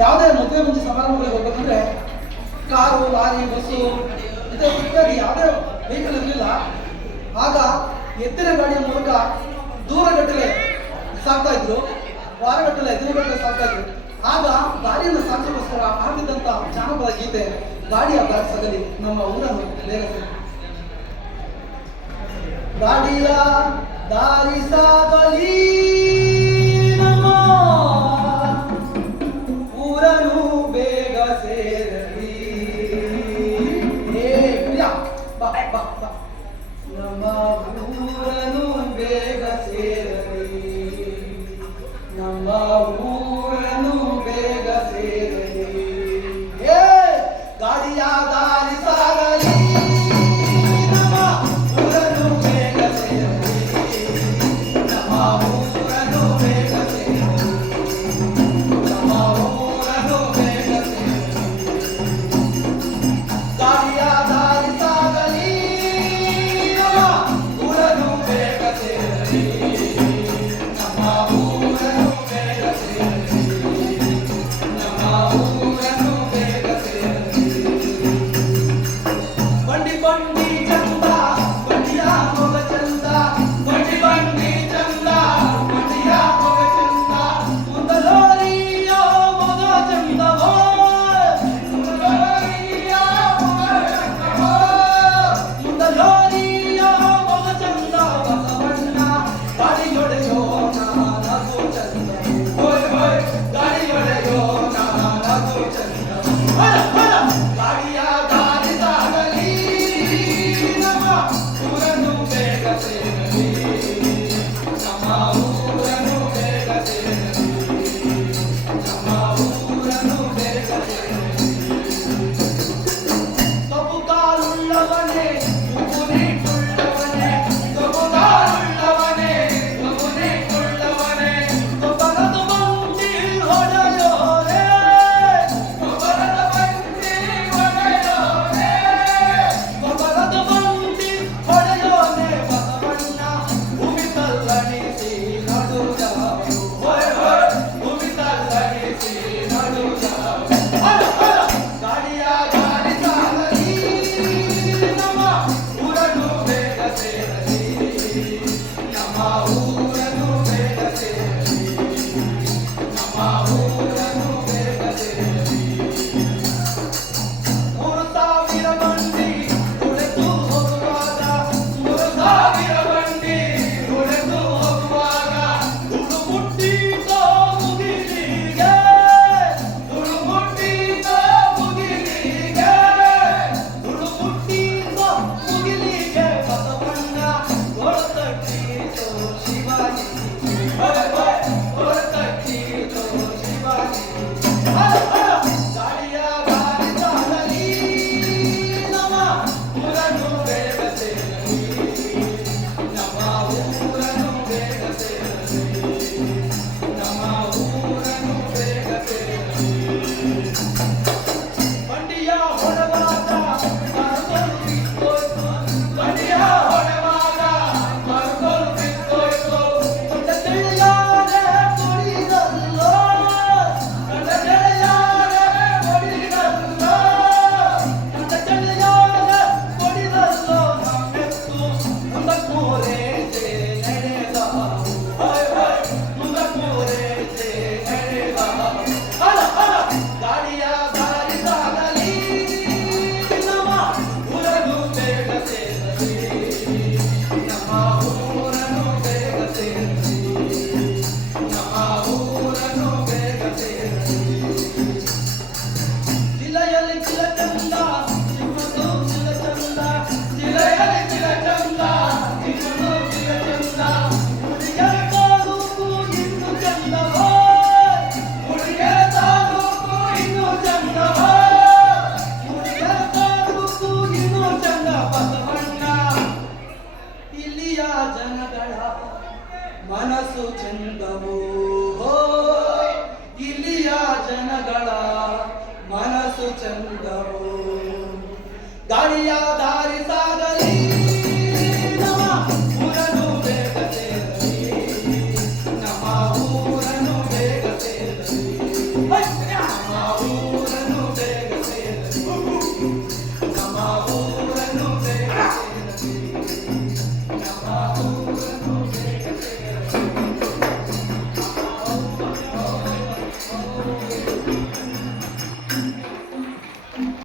ಯಾವುದೇ ಮದುವೆ ಮುಂಚೆ ಸಮಾರಂಭಗಳಿಗೆ ಹೋಗ್ಬೇಕಂದ್ರೆ ಕಾರು, ಲಾರಿ, ಬಸ್ಸು ಇತ್ಯಾದಿ ಯಾವುದೇ ವೆಹಿಕಲ್ ಇರಲಿಲ್ಲ. ಆಗ ಎತ್ತಿನ ಗಾಡಿಯ ಮೂಲಕ ದೂರಗಟ್ಟಲೆ ಸಾಕ್ತಾ ಇದ್ರು. ವಾರಗಟ್ಟಲೆ ದಿನಗಟ್ಟಲೆ ಸಾಕ್ತಾ ಇದ್ರು. ಆಗ ಗಾಡಿಯನ್ನು ಸಾಕೋಸ್ಕರ ಹಾಡಿದಂತ ಜಾನಪದ ಗೀತೆ ಗಾಡಿಯ ಬಾರಿಸಲಿ ನಮ್ಮ ಊರನ್ನು ಲೇಖಕ ಗಾಡಿಯ ದಾರಿ ಸಾಗಲಿ. gracias. Oh. ಜನಗಳ ಮನಸ್ಸು ಚಂದವೋ. ಇಲ್ಲಿಯ ಜನಗಳ ಮನಸ್ಸು ಚಂದವೋ. ಗಾಳಿಯಾದ